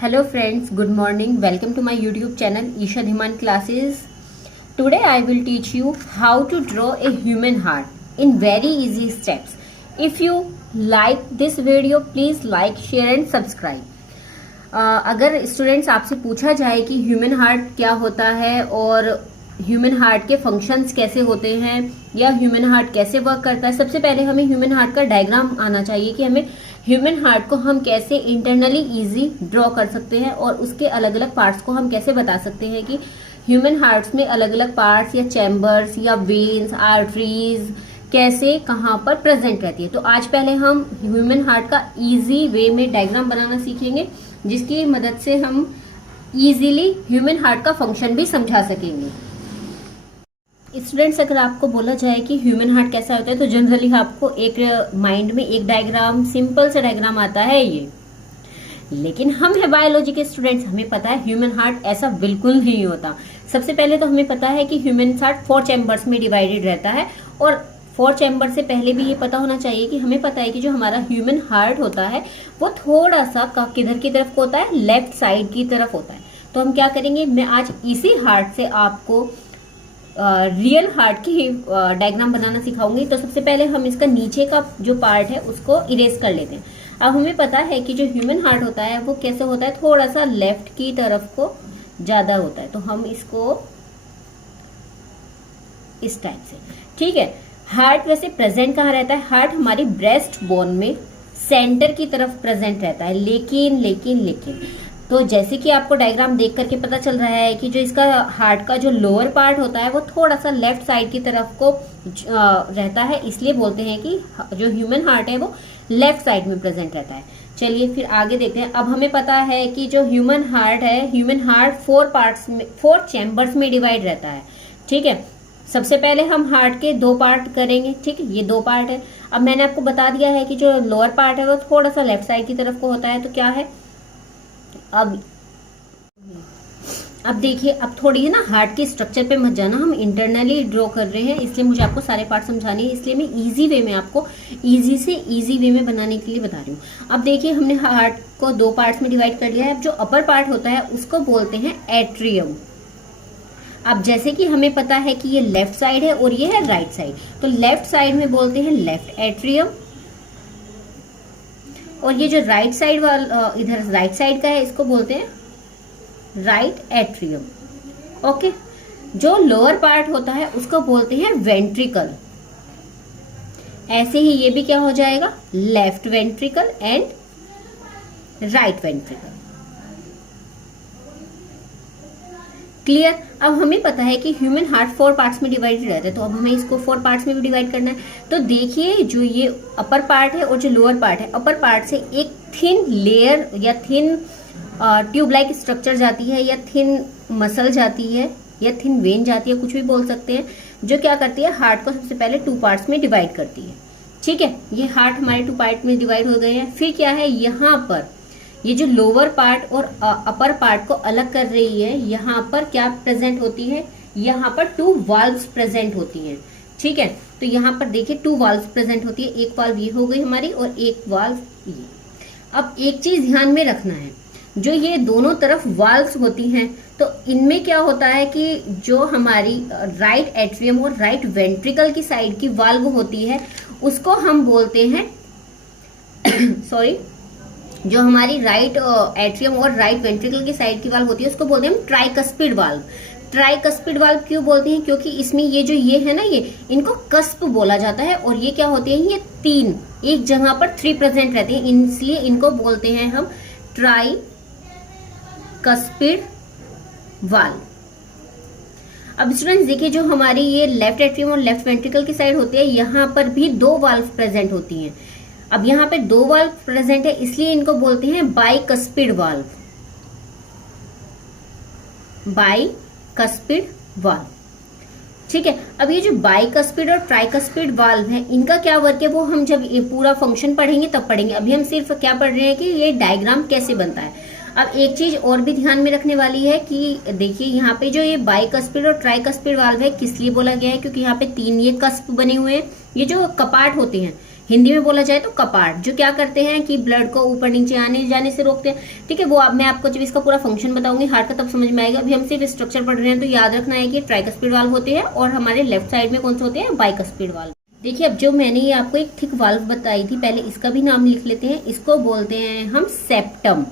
Hello friends, good morning. Welcome to my YouTube channel Isha Dhiman Classes. Today I will teach you how to draw a human heart in very easy steps. If you like this video, please like, share and subscribe. अगर students आपसे पूछा जाए कि human heart क्या होता है और human heart के फंक्शंस कैसे होते हैं या ह्यूमन हार्ट कैसे वर्क करता है, सबसे पहले हमें ह्यूमन हार्ट का डायग्राम आना चाहिए कि हमें ह्यूमन हार्ट को हम कैसे इंटरनली इजी ड्रॉ कर सकते हैं और उसके अलग अलग पार्ट्स को हम कैसे बता सकते हैं कि ह्यूमन हार्ट्स में अलग अलग पार्ट्स या चैम्बर्स या वेन्स, आर्टरीज कैसे कहाँ पर प्रेजेंट रहती है। तो आज पहले हम ह्यूमन हार्ट का इजी वे में डायग्राम बनाना सीखेंगे, जिसकी मदद से हम इजीली ह्यूमन हार्ट का फंक्शन भी समझा सकेंगे। स्टूडेंट्स, अगर आपको बोला जाए कि ह्यूमन हार्ट कैसा होता है तो जनरली आपको एक माइंड में एक डायग्राम, सिंपल सा डायग्राम आता है ये। लेकिन हम है बायोलॉजी के स्टूडेंट्स, हमें पता है ह्यूमन हार्ट ऐसा बिल्कुल नहीं होता। सबसे पहले तो हमें पता है कि ह्यूमन हार्ट 4 चैम्बर्स में डिवाइडेड रहता है और 4 चैम्बर से पहले भी ये पता होना चाहिए कि हमें पता है कि जो हमारा ह्यूमन हार्ट होता है वो थोड़ा सा किधर की तरफ होता है, लेफ्ट साइड की तरफ होता है। तो हम क्या करेंगे, मैं आज इसी हार्ट से आपको रियल हार्ट की डायग्राम बनाना सिखाऊंगी। तो सबसे पहले हम इसका नीचे का जो पार्ट है उसको इरेज कर लेते हैं। अब हमें पता है कि जो ह्यूमन हार्ट होता है वो कैसे होता है, थोड़ा सा लेफ्ट की तरफ को ज्यादा होता है। तो हम इसको इस टाइप से, ठीक है। हार्ट वैसे प्रेजेंट कहाँ रहता है, हार्ट हमारी ब्रेस्ट बोन में सेंटर की तरफ प्रेजेंट रहता है। लेकिन तो जैसे कि आपको डायग्राम देख करके पता चल रहा है कि जो इसका हार्ट का जो लोअर पार्ट होता है वो थोड़ा सा लेफ्ट साइड की तरफ को रहता है, इसलिए बोलते हैं कि जो ह्यूमन हार्ट है वो लेफ्ट साइड में प्रेजेंट रहता है। चलिए फिर आगे देखते हैं। अब हमें पता है कि जो ह्यूमन हार्ट है, ह्यूमन हार्ट 4 चैम्बर्स में डिवाइड रहता है, ठीक है। सबसे पहले हम हार्ट के 2 पार्ट करेंगे, ठीक है। ये 2 पार्ट है। अब मैंने आपको बता दिया है कि जो लोअर पार्ट है वो थोड़ा सा लेफ्ट साइड की तरफ को होता है। तो क्या है, अब देखिए, अब थोड़ी है ना हार्ट के स्ट्रक्चर पे मत जाना, हम इंटरनली ड्रॉ कर रहे हैं, इसलिए मुझे आपको सारे पार्ट समझाने हैं। इसलिए मैं इजी वे में आपको इजी से इजी वे में बनाने के लिए बता रही हूँ। अब देखिए, हमने हार्ट को 2 पार्ट्स में डिवाइड कर लिया है। अब जो अपर पार्ट होता है उसको बोलते हैं एट्रियम। अब जैसे कि हमें पता है कि ये लेफ्ट साइड है और ये है राइट साइड, तो लेफ्ट साइड में बोलते हैं लेफ्ट एट्रियम और ये जो राइट साइड वाला इधर राइट साइड का है इसको बोलते हैं राइट एट्रियम। ओके, जो लोअर पार्ट होता है उसको बोलते हैं वेंट्रिकल। ऐसे ही ये भी क्या हो जाएगा, left ventricle and right ventricle. Clear. अब हमें पता है कि ह्यूमन हार्ट 4 पार्ट्स में डिवाइडेड रहता है, तो अब हमें इसको 4 पार्ट्स में भी डिवाइड करना है। तो देखिए, जो ये अपर पार्ट है और जो लोअर पार्ट है, अपर पार्ट से एक थिन लेयर या थिन ट्यूब लाइक स्ट्रक्चर जाती है या थिन मसल जाती है या थिन वेन जाती है, कुछ भी बोल सकते हैं, जो क्या करती है, हार्ट को सबसे पहले 2 पार्ट्स में डिवाइड करती है, ठीक है। ये हार्ट हमारे 2 पार्ट में डिवाइड हो गए हैं। फिर क्या है, यहाँ पर ये जो लोअर पार्ट और अपर पार्ट को अलग कर रही है, यहाँ पर क्या प्रेजेंट होती है, यहाँ पर 2 वाल्व्स प्रेजेंट होती हैं, ठीक है। तो यहाँ पर देखिए 2 वाल्व्स प्रेजेंट होती है, एक वाल्व ये हो गई हमारी और एक वाल्व ये। अब एक चीज ध्यान में रखना है, जो ये दोनों तरफ वाल्व्स होती हैं तो इनमें क्या होता है कि जो हमारी राइट एट्रियम और राइट वेंट्रिकल की साइड की वाल्व होती है उसको हम बोलते हैं सॉरी, जो हमारी राइट एट्रियम और राइट वेंट्रिकल की साइड की वाल्व होती है उसको बोलते हैं हम ट्राइकस्पिड वाल्व। ट्राइकस्पिड वाल्व क्यों बोलते हैं, क्योंकि इसमें ये जो ये है ना, ये इनको कस्प बोला जाता है और ये क्या होते हैं, ये 3 एक जगह पर 3 प्रेजेंट रहते हैं, इसलिए इनको बोलते हैं हम ट्राइकस्पिड वाल्व। अब स्टूडेंट्स देखिए, जो हमारी ये लेफ्ट एट्रियम और लेफ्ट वेंट्रिकल की साइड होती है, यहाँ पर भी 2 वाल्व प्रेजेंट होती हैं। अब यहाँ पे 2 वाल्व प्रेजेंट है, इसलिए इनको बोलते हैं बाइकस्पिड वाल्व। बाइकस्पिड वाल्व, ठीक है। अब ये जो बाइकस्पिड और ट्राइकस्पिड वाल्व है, इनका क्या वर्क है वो हम जब ये पूरा फंक्शन पढ़ेंगे तब पढ़ेंगे। अभी हम सिर्फ क्या पढ़ रहे हैं कि ये डायग्राम कैसे बनता है। अब एक चीज और भी ध्यान में रखने वाली है कि देखिए, यहाँ पे जो ये बाइकस्पिड और ट्राइकस्पिड वाल्व है किस लिए बोला गया है, क्योंकि यहाँ पे 3 ये कस्प बने हुए हैं। ये जो कपाट होते हैं हिंदी में बोला जाए तो कपाट, जो क्या करते हैं कि ब्लड को ऊपर नीचे आने जाने से रोकते हैं। ठीक है, वो अब मैं आपको जब इसका पूरा फंक्शन बताऊंगी हार्ट का तब समझ में आएगा। अभी हम सिर्फ स्ट्रक्चर पढ़ रहे हैं, तो याद रखना है कि ट्राइकस्पिड वाल्व होते हैं और हमारे लेफ्ट साइड में कौन से होते हैं, बाइकस्पिड वाल्व। देखिए, अब जो मैंने ये आपको एक थिक वाल्व बताई थी, पहले इसका भी नाम लिख लेते हैं। इसको बोलते हैं हम सेप्टम।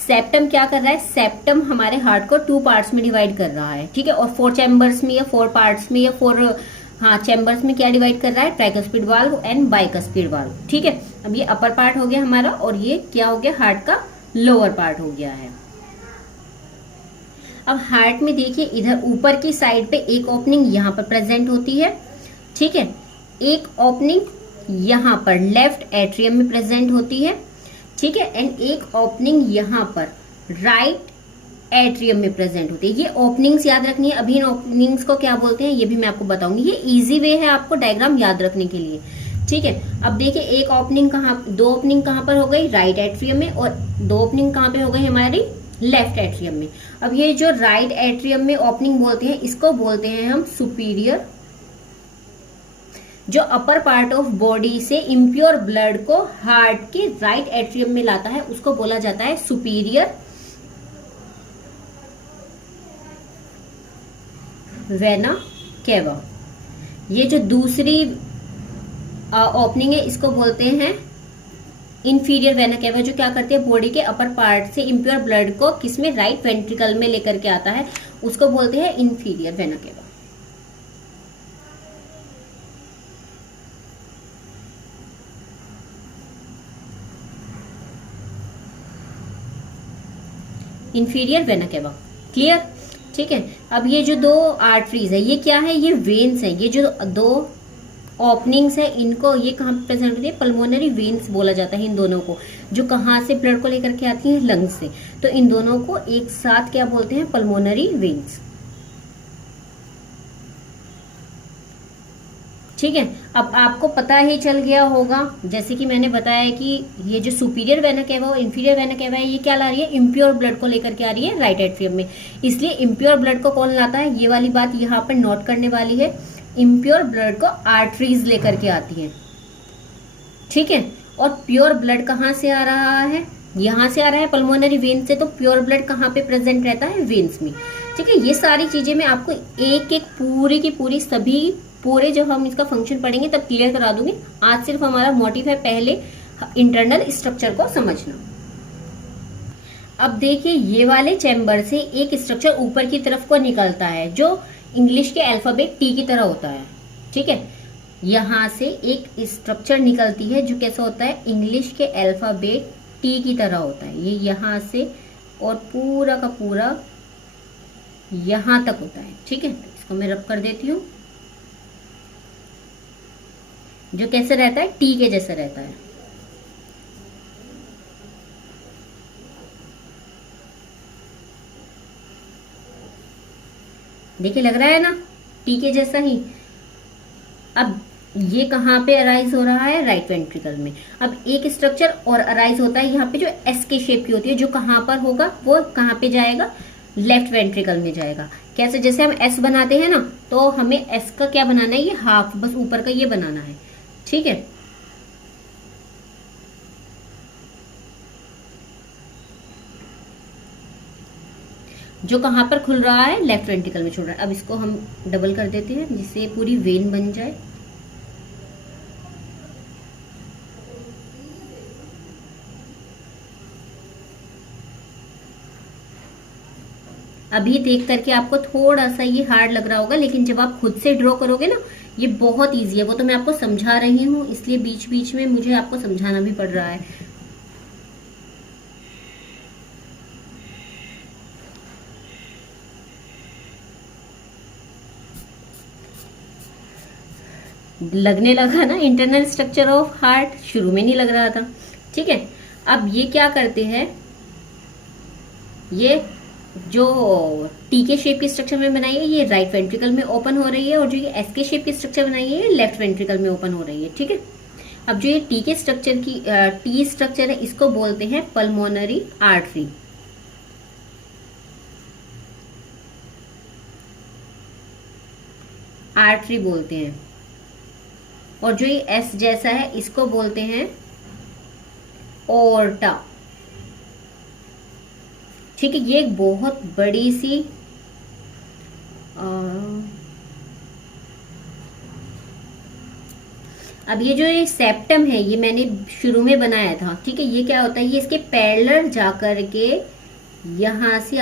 सेप्टम क्या कर रहा है, सेप्टम हमारे हार्ट को 2 पार्ट्स में डिवाइड कर रहा है। ठीक है, और 4 चैम्बर्स में या 4 पार्ट्स में या 4 चैम्बर्स में क्या डिवाइड कर रहा है, tricuspid valve and bicuspid valve. ठीक है, अब ये अपर पार्ट हो गया हमारा और ये क्या हो गया, हार्ट का लोअर पार्ट हो गया है। अब हार्ट में देखिए, इधर ऊपर की साइड पे एक ओपनिंग यहाँ पर प्रेजेंट होती है। ठीक है, एक ओपनिंग यहाँ पर लेफ्ट एट्रियम में प्रेजेंट होती है। ठीक है, एंड एक ओपनिंग यहाँ पर राइट एट्रियम में प्रेजेंट होती है। ये ओपनिंग्स याद रखनी है। अभी इन ओपनिंग्स को क्या बोलते हैं ये भी मैं आपको बताऊंगी। ये इजी वे है आपको डायग्राम याद रखने के लिए। ठीक है, अब देखिए, एक ओपनिंग दो ओपनिंग कहाँ पर हो गई, राइट एट्रियम में, और 2 ओपनिंग कहाँ पे हो गई हमारी, लेफ्ट एट्रियम में। अब ये जो राइट एट्रियम में ओपनिंग बोलते हैं, इसको बोलते हैं हम सुपीरियर। जो अपर पार्ट ऑफ बॉडी से इम्प्योर ब्लड को हार्ट के राइट एट्रियम में लाता है, उसको बोला जाता है सुपीरियर वेना केवा। ये जो दूसरी ओपनिंग है, इसको बोलते हैं इंफीरियर वेना केवा, जो क्या करती है, बॉडी के अपर पार्ट से इम्प्योर ब्लड को किसमें, राइट वेंट्रिकल में लेकर के आता है, उसको बोलते हैं inferior vena cava. Inferior vena cava, clear. ठीक है, अब ये जो 2 आर्टरीज है, ये क्या है, ये वेन्स है। ये जो 2 ओपनिंग्स है, इनको ये कहाँ प्रेजेंट होती है, पल्मोनरी वेन्स बोला जाता है इन दोनों को, जो कहाँ से ब्लड को लेकर के आती है, लंग्स से। तो इन दोनों को एक साथ क्या बोलते हैं, पल्मोनरी वेन्स। ठीक है, अब आपको पता ही चल गया होगा, जैसे कि मैंने बताया कि ये जो सुपीरियर वेना केवा और इंफीरियर वेना केवा है, ये क्या ला रही है, इम्प्योर ब्लड को लेकर के आ रही है राइट एट्रियम में। इसलिए इम्प्योर ब्लड को कौन लाता है, ये वाली बात यहाँ पर नोट करने वाली है। इम्प्योर ब्लड को आर्टरीज लेकर के आती है। ठीक है, और प्योर ब्लड कहाँ से आ रहा है, यहाँ से आ रहा है पल्मोनरी वेन से। तो प्योर ब्लड कहाँ पे प्रेजेंट रहता है, वेन्स में। ठीक है, ये सारी चीजें मैं आपको एक एक पूरी की पूरी सभी पूरे जब हम इसका फंक्शन पढ़ेंगे तब क्लियर करा दूंगी। आज सिर्फ हमारा मोटिव है पहले इंटरनल स्ट्रक्चर को समझना। अब देखिए, ये वाले चैम्बर से एक स्ट्रक्चर ऊपर की तरफ को निकलता है, जो इंग्लिश के अल्फाबेट टी की तरह होता है। ठीक है, यहाँ से एक स्ट्रक्चर निकलती है जो कैसा होता है, इंग्लिश के अल्फाबेट टी की तरह होता है। ये यहाँ से और पूरा का पूरा यहाँ तक होता है। ठीक है, इसको मैं रब कर देती हूँ। जो कैसे रहता है, टी के जैसा रहता है। देखिए, लग रहा है ना टी के जैसा ही। अब ये कहाँ पे अराइज हो रहा है, राइट वेंट्रिकल में। अब एक स्ट्रक्चर और अराइज होता है यहाँ पे, जो एस के शेप की होती है, जो कहाँ पर होगा, वो कहाँ पे जाएगा, लेफ्ट वेंट्रिकल में जाएगा। कैसे, जैसे हम एस बनाते हैं ना, तो हमें एस का क्या बनाना है, ये हाफ, बस ऊपर का ये बनाना है। ठीक है, जो कहां पर खुल रहा है, लेफ्ट वेंट्रिकल में छोड़ रहा है। अब इसको हम डबल कर देते हैं जिससे पूरी वेन बन जाए। अभी देख करके आपको थोड़ा सा ये हार्ड लग रहा होगा, लेकिन जब आप खुद से ड्रॉ करोगे ना, ये बहुत इजी है। वो तो मैं आपको समझा रही हूँ, इसलिए बीच बीच में मुझे आपको समझाना भी पड़ रहा है। लगने लगा ना, इंटरनल स्ट्रक्चर ऑफ हार्ट शुरू में नहीं लग रहा था। ठीक है, अब ये क्या करते हैं, ये जो टी के शेप की स्ट्रक्चर में बनाई है, ये राइट वेंट्रिकल में ओपन हो रही है, और जो ये एस के शेप की स्ट्रक्चर बनाई है, ये लेफ्ट वेंट्रिकल में ओपन हो रही है। ठीक है, अब जो ये टी के स्ट्रक्चर की टी स्ट्रक्चर है, इसको बोलते हैं पल्मोनरी आर्टरी। आर्टरी बोलते हैं। और जो ये एस जैसा है इसको बोलते हैं ओर्टा। ठीक है, ये एक बहुत बड़ी सी अब ये जो ये सेप्टम है ये मैंने शुरू में बनाया था। ठीक है, ये क्या होता है, ये इसके पैरेलल जाकर के यहां से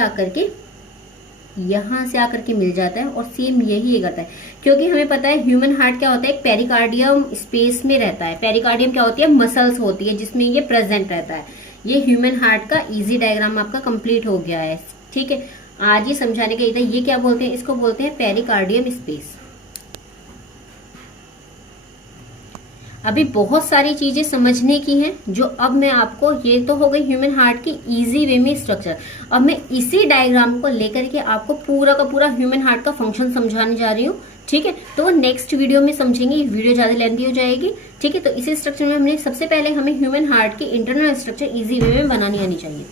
आकर के मिल जाता है और सेम यही ये करता है। क्योंकि हमें पता है ह्यूमन हार्ट क्या होता है, एक पेरिकार्डियम स्पेस में रहता है। पेरिकार्डियम क्या होती है, मसल्स होती है जिसमें ये प्रेजेंट रहता है। ये ह्यूमन हार्ट का इजी डायग्राम आपका कंप्लीट हो गया है। ठीक है, आज ये समझाने का था, ये क्या बोलते हैं, इसको बोलते हैं पेरिकार्डियम स्पेस। अभी बहुत सारी चीजें समझने की हैं जो अब मैं आपको, ये तो हो गई ह्यूमन हार्ट की इजी वे में स्ट्रक्चर। अब मैं इसी डायग्राम को लेकर के आपको पूरा का पूरा ह्यूमन हार्ट का फंक्शन समझाने जा रही हूँ। ठीक है, तो नेक्स्ट वीडियो में समझेंगे, वीडियो ज्यादा लेंथी हो जाएगी। ठीक है, तो इसी स्ट्रक्चर में हमने सबसे पहले हमें ह्यूमन हार्ट की इंटरनल स्ट्रक्चर इजी वे में बनानी आनी चाहिए।